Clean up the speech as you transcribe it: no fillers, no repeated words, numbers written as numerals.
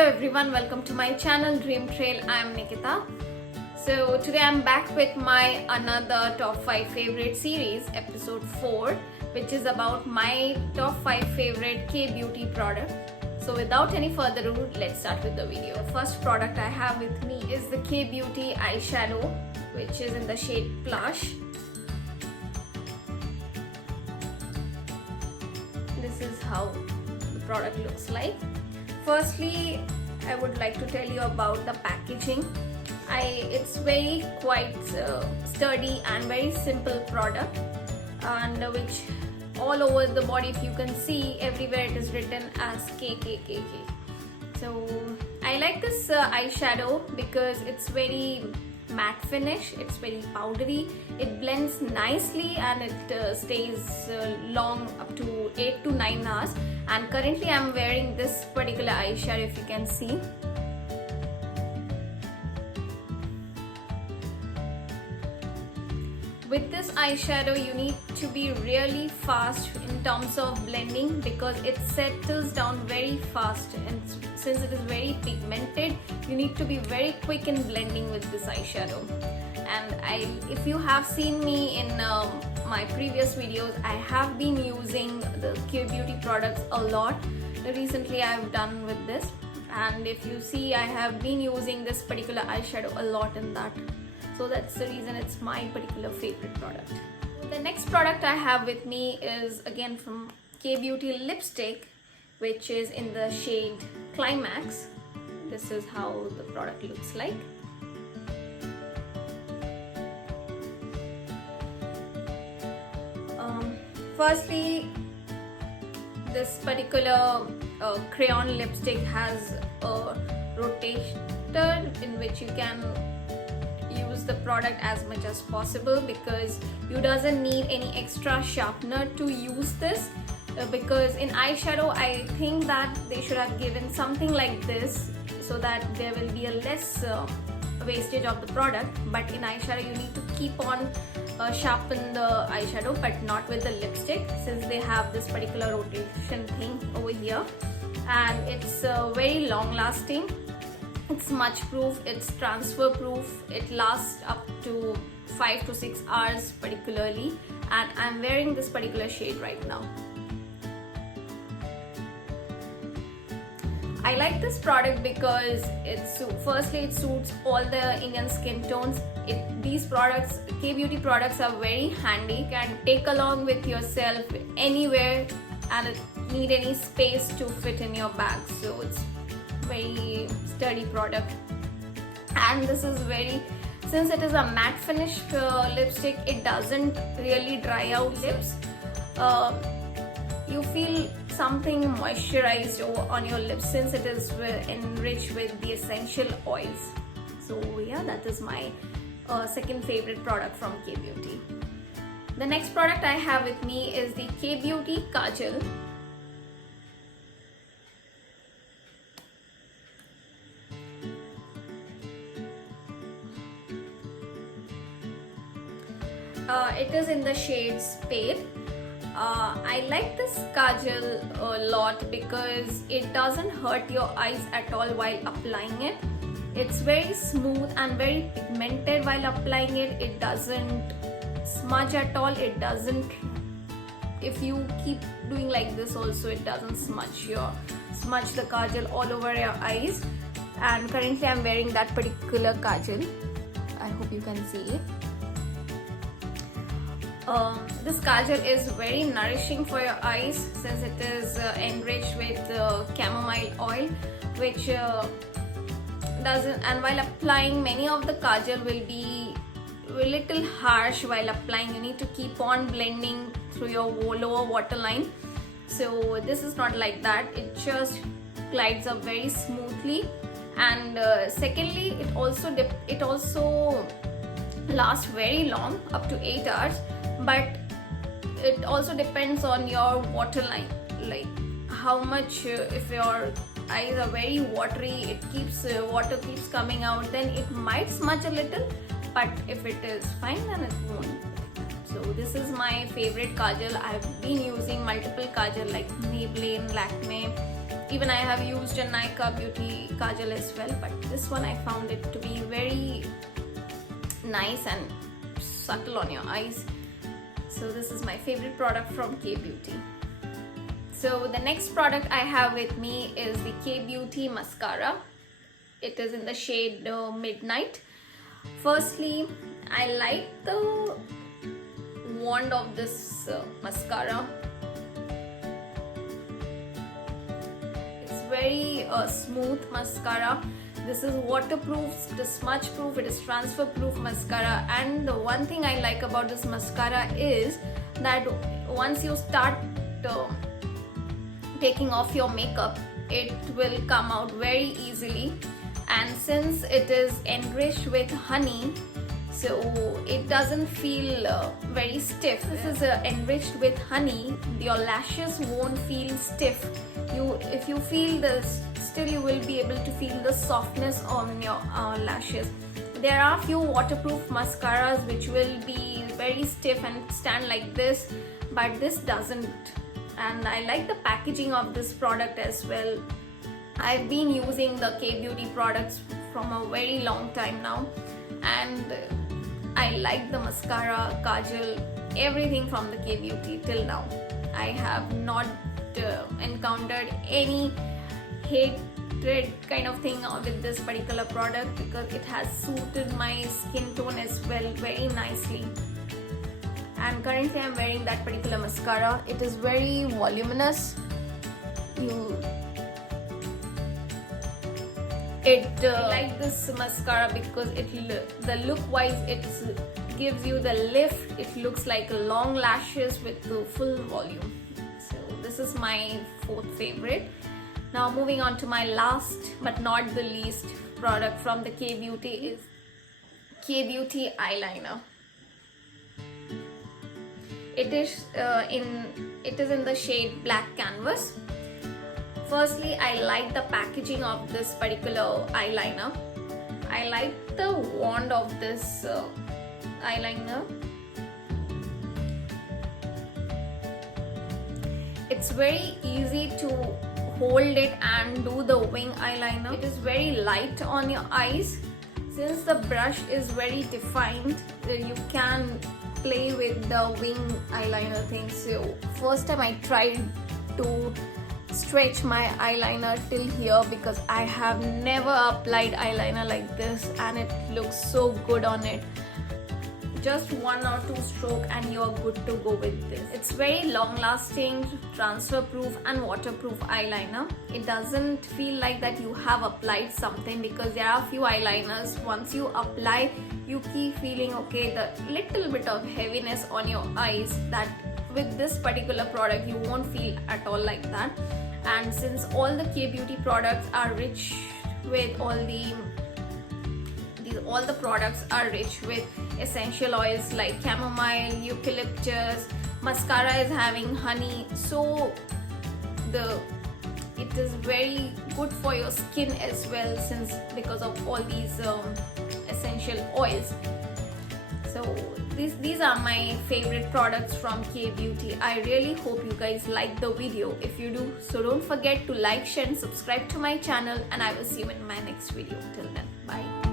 Hello everyone, welcome to my channel Dream Trail. I am Nikita. So today I'm back with my another top 5 favorite series, episode 4, which is about my top 5 favorite K-beauty product. So without any further ado, let's start with the video. The first product I have with me is the K-beauty eyeshadow, which is in the shade Plush. This is how the product looks like. Firstly, I would like to tell you about the packaging. It's very quite sturdy and very simple product, and which all over the body, if you can see, everywhere it is written as KKKK. So I like this eyeshadow because it's very matte finish, it's very powdery, it blends nicely, and it stays long up to 8 to 9 hours. And currently I'm wearing this particular eyeshadow, if you can see. With this eyeshadow, you need to be really fast in terms of blending because it settles down very fast, and since it is very pigmented, you need to be very quick in blending with this eyeshadow. And if you have seen me in my previous videos, I have been using the K-beauty products a lot. Recently I have done with this, and if you see, I have been using this particular eyeshadow a lot in that. So that's the reason it's my particular favorite product. The next product I have with me is again from K-beauty lipstick, which is in the shade Climax. This is how the product looks like. Firstly, this particular crayon lipstick has a rotator in which you can use the product as much as possible, because you doesn't need any extra sharpener to use this, because in eyeshadow I think that they should have given something like this so that there will be a less wastage of the product. But in eyeshadow you need to keep on sharpen the eyeshadow, but not with the lipstick, since they have this particular rotation thing over here. And it's very long lasting, it's smudge proof, it's transfer proof, it lasts up to 5 to 6 hours particularly, and I'm wearing this particular shade right now. I like this product because firstly it suits all the Indian skin tones. These products, K-beauty products, are very handy, can take along with yourself anywhere, and it need any space to fit in your bag. So it's very sturdy product, and this is since it is a matte finish lipstick, it doesn't really dry out lips. You feel something moisturized on your lips since it is enriched with the essential oils. So yeah, that is my second favorite product from K-beauty. The next product I have with me is the K-beauty Kajal. It is in the shade Spade. I like this kajal a lot because it doesn't hurt your eyes at all while applying it. It's very smooth and very pigmented while applying it. It doesn't smudge at all. It doesn't, if you keep doing like this also, it doesn't smudge the kajal all over your eyes. And currently I'm wearing that particular kajal. I hope you can see it. This kajal is very nourishing for your eyes since it is enriched with chamomile oil, which and while applying, many of the kajal will be a little harsh while applying. You need to keep on blending through your lower waterline. So this is not like that, it just glides up very smoothly. And secondly, it also lasts very long, up to 8 hours. But it also depends on your waterline, like how much, if your eyes are very watery, water keeps coming out, then it might smudge a little, but if it is fine, then it won't. So this is my favorite kajal. I've been using multiple kajal like Maybelline, Lakme, even I have used a Nykaa Beauty Kajal as well, but this one I found it to be very nice and subtle on your eyes. So this is my favorite product from Kay Beauty. So the next product I have with me is the Kay Beauty Mascara. It is in the shade Midnight. Firstly, I like the wand of this mascara. It's very smooth mascara. This is waterproof, it is smudge proof, it is transfer proof mascara. And the one thing I like about this mascara is that once you start taking off your makeup, it will come out very easily. And since it is enriched with honey, so it doesn't feel very stiff. This is enriched with honey, your lashes won't feel stiff. If you feel this, still you will be able to feel the softness on your lashes. There are few waterproof mascaras which will be very stiff and stand like this, but this doesn't. And I like the packaging of this product as well. I've been using the Kay Beauty products from a very long time now, and I like the mascara, kajal, everything from the Kay Beauty till now. I have not encountered any hatred kind of thing with this particular product because it has suited my skin tone as well very nicely. And currently I'm wearing that particular mascara. It is very voluminous. I like this mascara because the look wise it gives you the lift. It looks like long lashes with the full volume. So this is my fourth favorite. Now moving on to my last but not the least product from the Kay Beauty is Kay Beauty eyeliner. It is in the shade Black Canvas. Firstly, I like the packaging of this particular eyeliner. I like the wand of this eyeliner. It's very easy to hold it and do the wing eyeliner. It is very light on your eyes. Since the brush is very defined, you can play with the wing eyeliner thing. So first time I tried to stretch my eyeliner till here because I have never applied eyeliner like this, and it looks so good on it. Just 1 or 2 stroke and you're good to go with this. It's very long lasting, transfer proof and waterproof eyeliner. It doesn't feel like that you have applied something, because there are few eyeliners once you apply you keep feeling okay, the little bit of heaviness on your eyes. That with this particular product you won't feel at all like that. And since all the Kay Beauty products are rich with all the products are rich with essential oils like chamomile, eucalyptus, mascara is having honey, so it is very good for your skin as well, since because of all these essential oils. So these are my favorite products from Kay Beauty. I really hope you guys like the video. If you do, so don't forget to like, share and subscribe to my channel, and I will see you in my next video. Till then, bye.